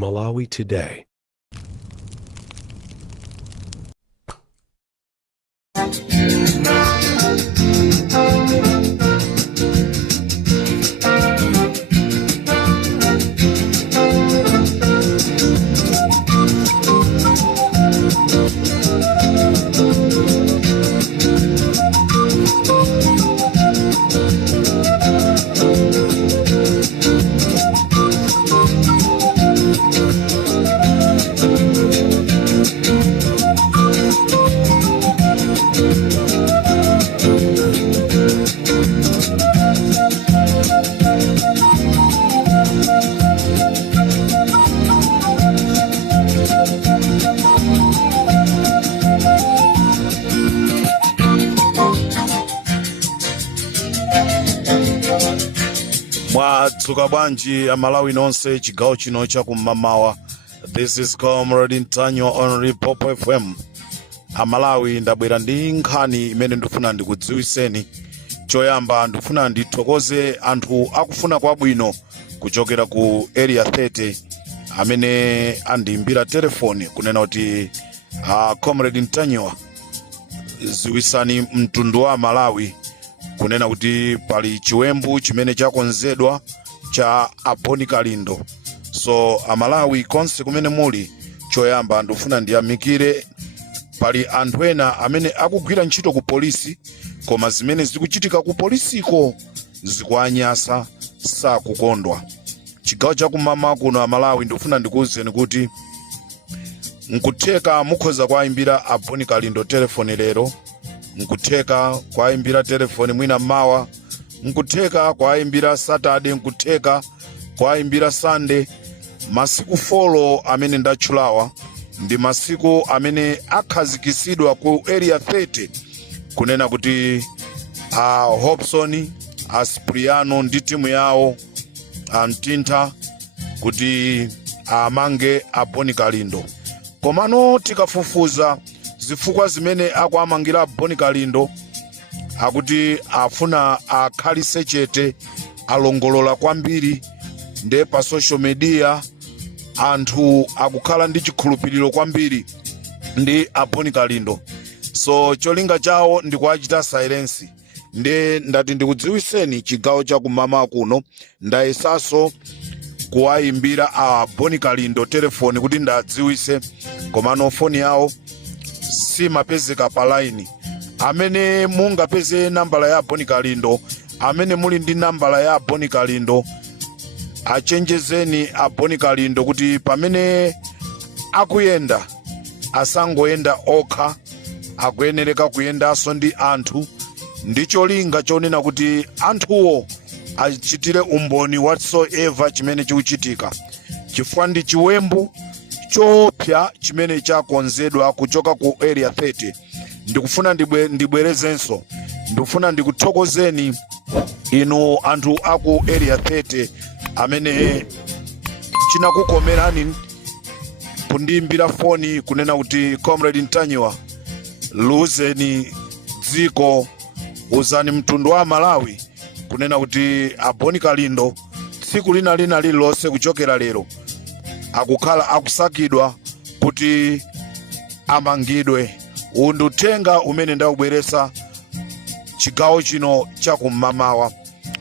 Malawi Today. Mwadzuka bwanji amalawi nonse chigawo chino chakum'mawa. This is Comrade Ntanyo on Ripopo FM. Amalawi ndabwera ndi nkhani imene ndifuna ndikudziwiseni. Choyamba ndifuna ndithokoze anthu akufuna kwabwino kuchokera ku area 30 amene andiimbira telefoni kunena kuti Comrade Ntanyo ziwisani mtundu wa Malawi kunena kuti pali chiwembu chimene chakonzedwa cha Boni Kalindo. So amalawi konse kumene muli, choyamba ndifuna ndiyamikire pali anthu ena amene akugwira ntchito ku polisi, koma zimene zikuchitika ku polisiko zikuanyasa sakukondwa. Chigawo chakum'mawa kuno amalawi ndifuna ndikuwuzeni kuti nkutheka mukhoza kwaimbira Boni Kalindo telefoni lero, nkutheka kwaimbira telefoni mwina mawa, nkutheka kwaimbira Saturday, nkutheka kwaimbira Sunday. Masiku 4 amene ndatchulawa ndi masiku amene akhazikisidwa ku area 30 kunena kuti Hobson, Aspriano ndi timu yawo Mtintha kuti amange Boni Kalindo. Komano tikafufuza zifukwa zimene akuamangira Boni Kalindo, akuti afuna akhalise chete, alongolola kwambiri nde pa social media anthu akukhala ndi chikhulupiriro kwambiri ndi Boni Kalindo. So cholinga chawo ndi kuachita silence. Nde ndati ndikudziwiseni chigawo chakum'mawa kuno ndayesaso kuwaimbira Boni Kalindo telefoni kuti ndadziwise, komano foni yawo simapezeka pa line. Amene mungapeze nambala ya Boni Kalindo, amene muli ndi nambala ya Boni Kalindo, achenjezeni Boni Kalindo kuti pamene akuyenda asangoyenda okha, akuyenereka kuyendanso ndi anthu, ndi cholinga chonena kuti anthuwo achitire umboni whatsoever chimene chikuchitika, chifukwa ndi chiwembu chopya chimene chakonzedwa kuchoka ku area 30. Ndikufuna ndibwerezenso, ndikufuna ndikuthokozeni inu anthu aku area 30 amene chinakukomerani kundiimbira foni kunena kuti Comrade Ntanyo, luzeni dziko, uzani mtundu wa Malawi kunena kuti Boni Kalindo tsiku lina lililonse kuchokera lero akukhala akusakidwa kuti amangidwe. Uwu ndi uthenga umene ndawubweresa chigawo chino chakum'mawa.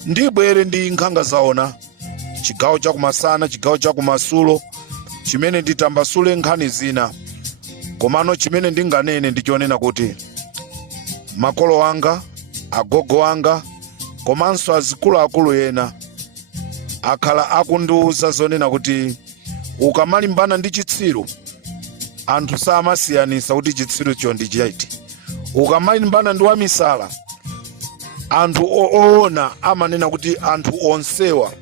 Ndibwere ndi nkhanga zaona chigawo chakumasana, chigawo chakumasulo, chimene nditambasule nkhani zina. Komano chimene ndinganene ndichonena kuti makolo anga, agogo anga, komanso azikuluakulu ena akhala akundiuza zonena kuti ukamalimbana ndi chitsiru anthu samasiyanisa kuti chitsirucho ndi chiti. Ukamalimbana ndi wamisala anthu oona amanena kuti anthu onsewa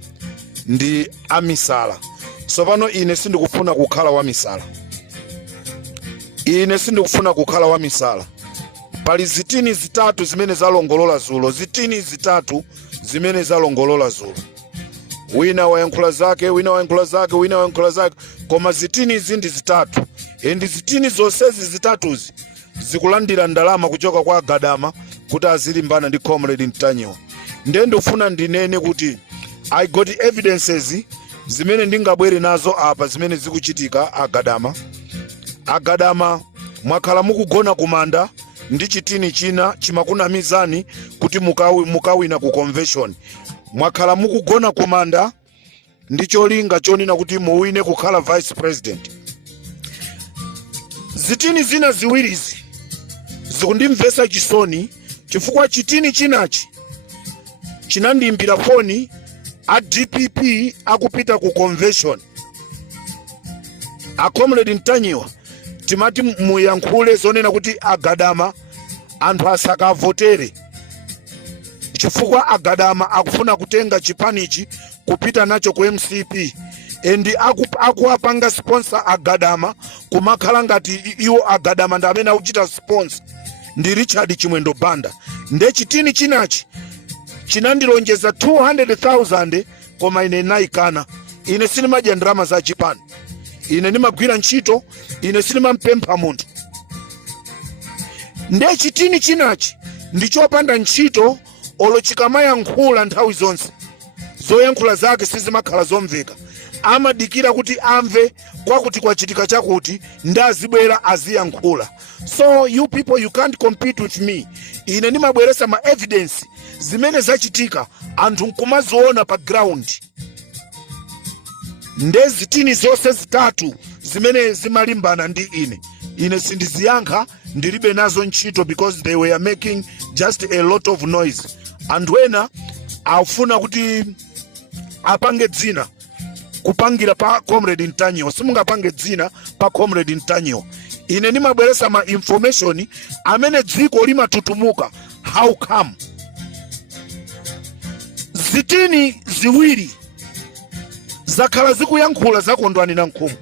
ndi amisala. Sopano ine sindikufuna kukhala wamisala. Ine sindikufuna kukhala wamisala. Pali zitini zitatu zimene zalongolola zulo, zitini zitatu zimene zalongolola zulo. Wina wayankhula zake, wina wayankhula zake, wina wayankhula zake, koma zitini izi ndi zitatu. Endi zitini zonsezi zitatuzi zikulandira ndalama kuchoka kwa Gadama kuti azilimbana ndi Comrade Ntanyo. Ndende ufuna ndinene kuti I got evidences zimene ndingabwere nazo apa zimene zikuchitika agadama mwakhala mukugona kumanda ndi chitini china chimakunamizani kuti mukawina ku convention. Mwakhala mukugona kumanda ndi cholinga chonena kuti muwine kukhala vice president. Zitini zina ziwirizi zikundimvesa chisoni chifukwa chitini chinachi chinandiimbira foni a DPP akupita ku convention. A Comrade Ntanyiwa timati muyankhule zonena kuti agadama anthu asakavotere chifukwa agadama akufuna kutenga chipanichi kupita nacho ku MCP and akuapanga sponsor agadama kumakhala ngati iwo agadama ndi amene akuchita sponsor ndi Richard Chimwendo Banda. Nde chitini chinachi chinandilonjeza 200,000 koma ine naikana. Ine sinimadya ndalama za chipani, ine nimagwira ntchito, ine sinimampempha munthu. Nde chitini chinachi ndichopanda ntchito olo chikamayankhula nthawi zonse zoyankhula zake sizimakhala zomveka, amadikira kuti amve kwakuti kwachitika chakuti ndazibwera aziyankhula. So you people, you can't compete with me. Ine nimabweresa ma evidence zimene zachitika anthu nkumaziona pa ground. Nde zitini zonse zitatu zimene zimalimbana ndi ine sindiziyankha, ndilibe nazo ntchito because they were making just a lot of noise. Anthu ena afuna kuti apange dzina kupangira pa Comrade Ntanyiwa. Simungapange dzina pa Comrade Ntanyiwa. Ine nimabweresa ma information amene dziko limatutumuka. How come? Zitini ziwiri zakhala zikuyankhula zakondwani na Nkhumwa.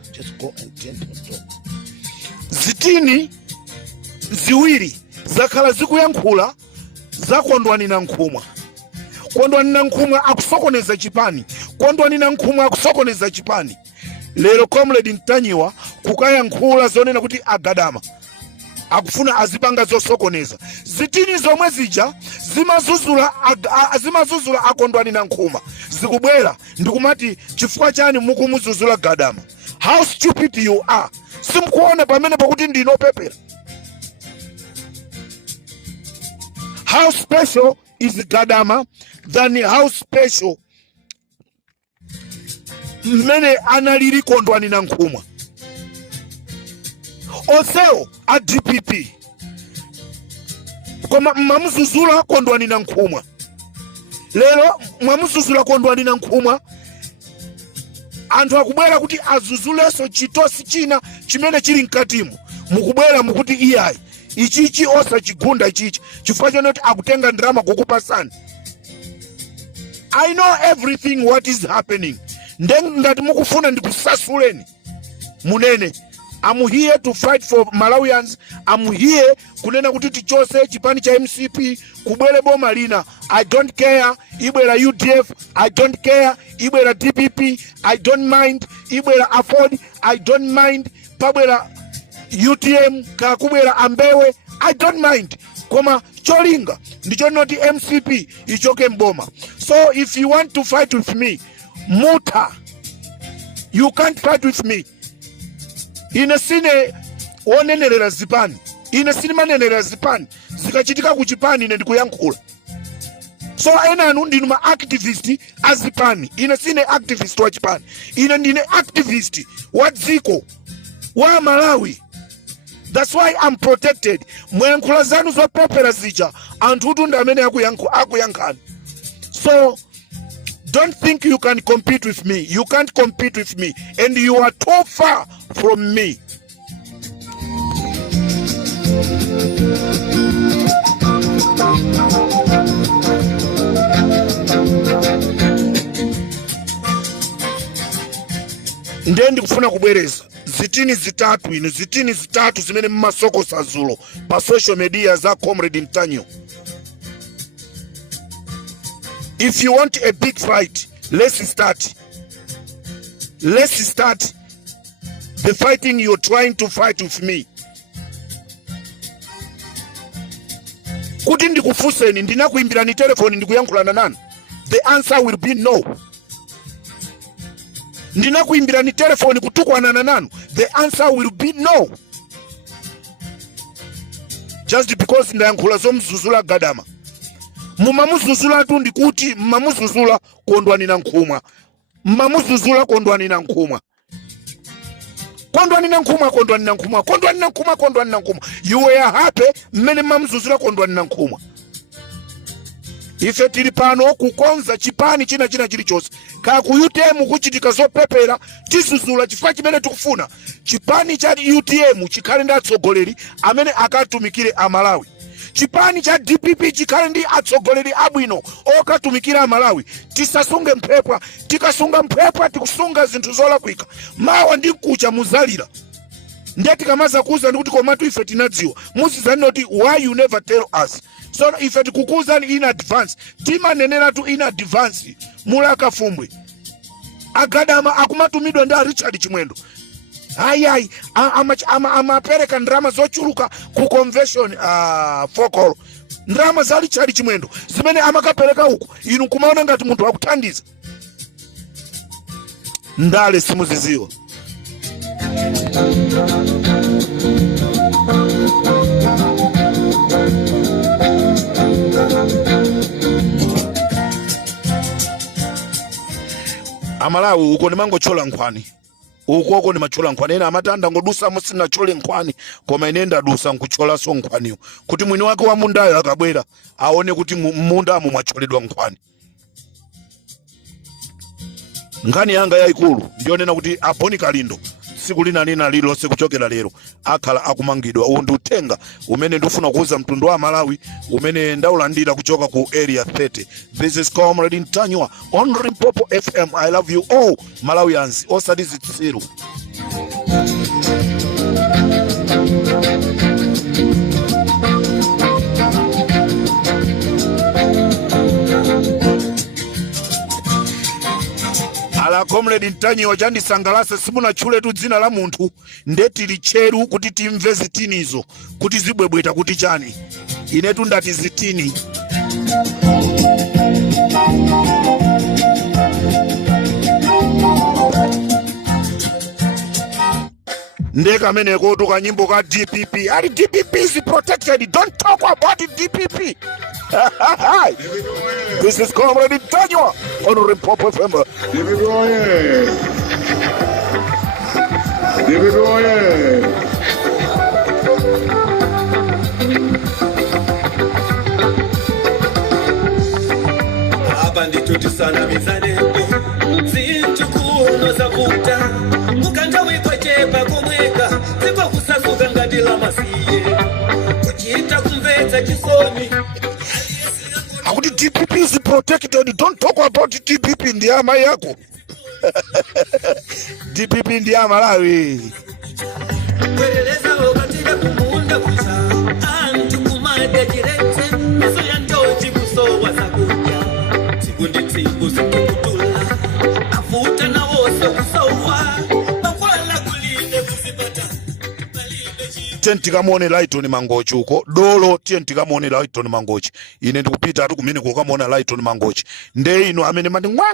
Zitini ziwiri zakhala zikuyankhula zakondwani na Nkhumwa. Kondwani na Nkhumwa akusokoneza chipani. Kondwani na Nkhumwa akusokoneza chipani. Lero Comrade Ntanyiwa kukayankhula zonena kuti agadama akufuna azipanga zosokoneza. Zitini zomwe zija zimazuzula akondwani na Nkhumwa zikubwera ndikumati chifukwa chani mukumuzuzula gadama. How stupid you are. Simkuona pamene pakuti ndinopepera. How special is gadama than how special mmene analiri kondwani na Nkhumwa. Oseo a DPP koma mmamuzuzula kondwani na Nkhumwa. Lero mwamuzuzula kondwani na Nkhumwa, anthu akubwera kuti azuzuleso chitosi china chimene chili mkatimu. Mukubwera mukuti iyayi ichichi osachigunda ichichi chifukwa chonoti akutenga ndalama kukupasani. I know everything what is happening. Ngati mukufuna ndikusasuleni munene. I'm here to fight for Malawians. I'm here kunena kuti tichose chipani cha MCP kubwere boma lina. I don't care ibwera UDF, I don't care ibwera DPP, I don't mind ibwera Afford, I don't mind pabwera UTM kakubwera Ambewe, I don't mind. Koma cholinga ndicho noti MCP ichoke mboma. So if you want to fight with me, muta. You can't fight with me. Ine sine onenerera zipani. Ine sine manenera zipani. Zikachitika kuchipani ine ndikuyankhula. So enanu ndinu ma activist azipani. Ine sine activist wa chipani. Ine ndine activist wa dziko wa Malawi. That's why I'm protected. Mwayankhula zanu zopepera zija anthu ndi amene akuyankhani. So don't think you can compete with me. You can't compete with me. And you are too far from me. Ndendi kufuna kubwereza zitini zitatu zimene mmasoko sazulo pa social media za Comrade Ntanyiwa. If you want a big fight, let's start. Let's start the fighting you're trying to fight with me. Kuti ndikufuseni ndinakuimbirani telefoni ndikuyankhulana nanu? The answer will be no. ndinakuimbira ni telefoni kutukwanana nanu, the answer will be no. Just because ndayankhula zomzuzula Gadama. Mumamuzuzula tu ndikuti mmamuzuzula kondwani na nkhumwa. Mmamuzuzula kondwani na nkhumwa. Kondwani na nkhumwa, kondwani na nkhumwa, kondwani na nkhumwa, kondwani na nkhumwa. You were happy mmene mmamuzuzula kondwani na nkhumwa. Ife tili pano kukonza chipani china chilichonse. Ka ku UTM kuchitika zopepera tizuzula chifukwa chimene tikufuna. Chipani cha UTM chikhale ndi atsogoleri amene akatumikire Amalawi. Chipani cha DPP chikhale ndi atsogoleri abwino okatumikira Amalawi. Tisasunge mphepwa, tikasunga mphepwa tikusunga zinthu zolakwika. Mawa ndi kucha muzalira. Ndeti kamaza kuza ndikuti komatu ife tinadziwa. Musizani noti why you never tell us. So ife tikukuzani in advance. Tima nenera tu in advance. Mulaka Fumbwe. Agadama akumatumidwa nda Richard Chimwendo. Ayai amapereka ndrama zochuluka ku convention fokolo. Ndrama za Richard Chimwendo zimene amakapereka huko. Inu kumaona ngati munthu akuthandiza. Ndale simuziziwa. Amalawi uko nimangochola nkhwani. Uko ni machola nkhwani. Ena amatanda ngodusa musina chole nkhwani. Koma inenda dusa nkuchola so nkhwaniyo. Kuti mwini wake wa mundayo akabwera aone kuti munda amu mwacholedwa nkhwani. Nkhani yanga yaikulu ndionena kuti Aponi Kalindo siku lina nina lilonse kuchokera lero akhala akumangidwa. Uwu ndi uthenga umene ndifuna kuuza mtundu wa Malawi umene ndaulandira kuchoka ku area 30. This is Comrade Ntanywa on Limpopo FM. I love you all Malawians. Osati zitsiru. Ala Comrade Ntanywa chandi sangalasa simuna chule tu dzina la munthu ndeti licheru kuti timve zitinizo kuti zibwebweta kuti chani inetu ndati zitini. Ndeka meneko to kanyimbo ka DPP. Ali DPP is protected. Don't talk about the DPP. This is Comrade Ntanywa on Limpopo FM. Abandito tisana mizane zintu kuno zavuta mukanja wikwechepa kumweka ziko kusasuka ngatila masiye kuchita kumvetsa chisoni. Akuti DPP is protected. Don't talk about DPP ndi ama yako. DPP ndi ama Malawi. Kweleza wakatile kumunda kucha antu kumade jirete maso ya ndoji kuso wasakuja sikundi tibu sikutula afuta na woso kusowa bakwala kulinde kusipata Tenti kamone Lighton Mangochi uko dolo tenti kamone Lighton Mangochi ine ndikupita atu kumene kukamona Lighton Mangochi nde ino amene mandi ngwa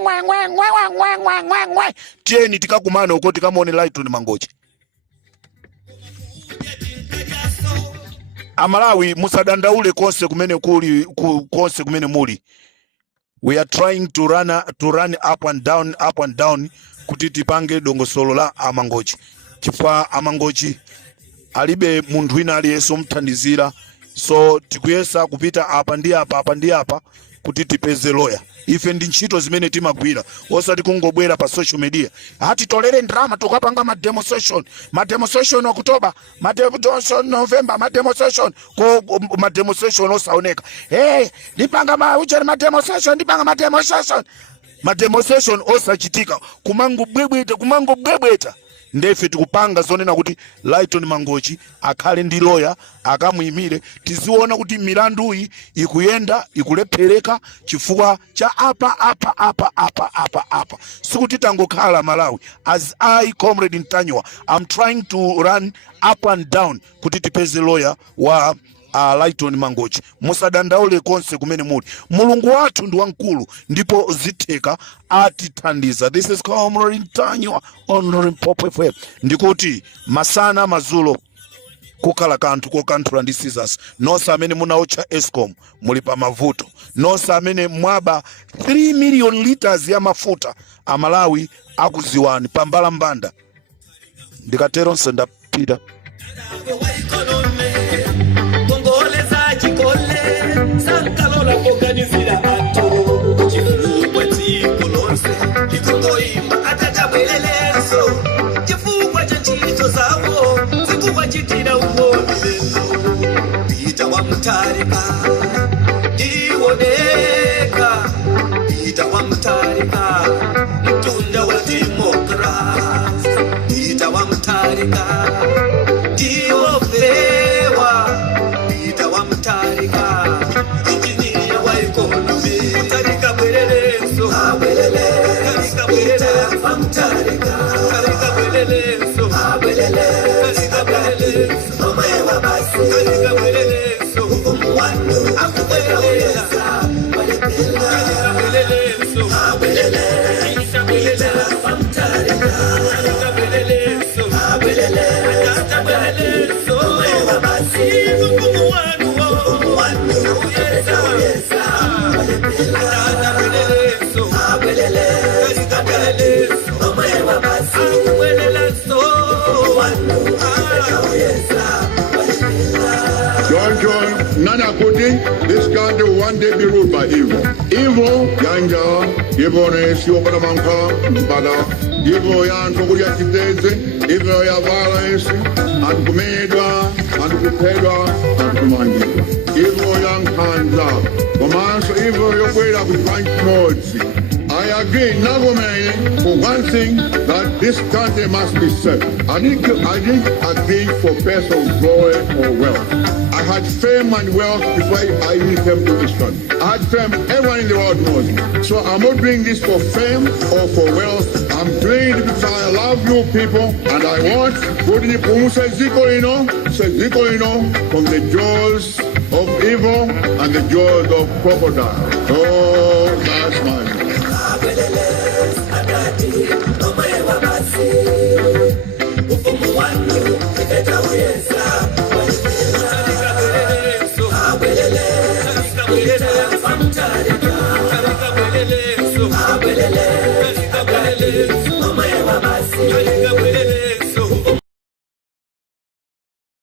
tieni tikakumana uko tikamone Lighton Mangochi. Amalawi musadandaule konse kumene kuli konse kumene muli. We are trying to run up and down kuti tipange dongosolo la Amangochi. Chifukwa Amangochi alibe munthu wina aliyense mthandizira, so tikuyesa kupita apa ndi apa kuti tipeze lawyer. Ife ndi ntchito zimene timagwira osati kungobwera pa social media ati tolere drama tukapanga ma demonstration October, ma demonstration November, ma demonstration ko ma demonstration osaoneka. Ndipanga ma demonstration osachitika kumango bwebweta. Ndefe tikupanga zonena kuti Lighton Mangochi akhale ndi lawyer akamuyimire tiziona kuti milandu iyi ikuyenda ikulephereka chifukwa cha apa sikuti tangokhala Malawi. As I Comrade Ntanywa, I'm trying to run up and down kuti tipeze lawyer wa Lighton Mangochi musadandaule konse kumene muli. Mulungu wathu ndi wankulu ndipo zitheka atithandiza. This is Comrade Ntanywa on Pop FM. Ndikuti masana mazulo kukhala kanthu kokanthula ndi scissors. Nonse amene munaotcha Eskom muli pa mavuto. Nonse amene mwaba 3 million liters ya mafuta amalawi akuziwani pambala mbanda. Ndikatero nsendapita. Nana Kuti, this country will one day be ruled by evil. Evil, Yanja, evil is Yokonamanka, Bada, evil Yan Toguya Kiteze, evil ya violence, and Kumedwa, and Kupedwa, and Kumangi. Evil Yan Kanza, Command evil Yokweda with Frank Mozi. I agree, Nagomene, for one thing, that this country must be saved. I didn't agree for personal glory or wealth. I had fame and wealth before I even came to this country. I had fame, everyone in the world knows me. So I'm not doing this for fame or for wealth. I'm doing it because I love you people, and I want from the jaws of evil and the jaws of crocodile. Oh, that's my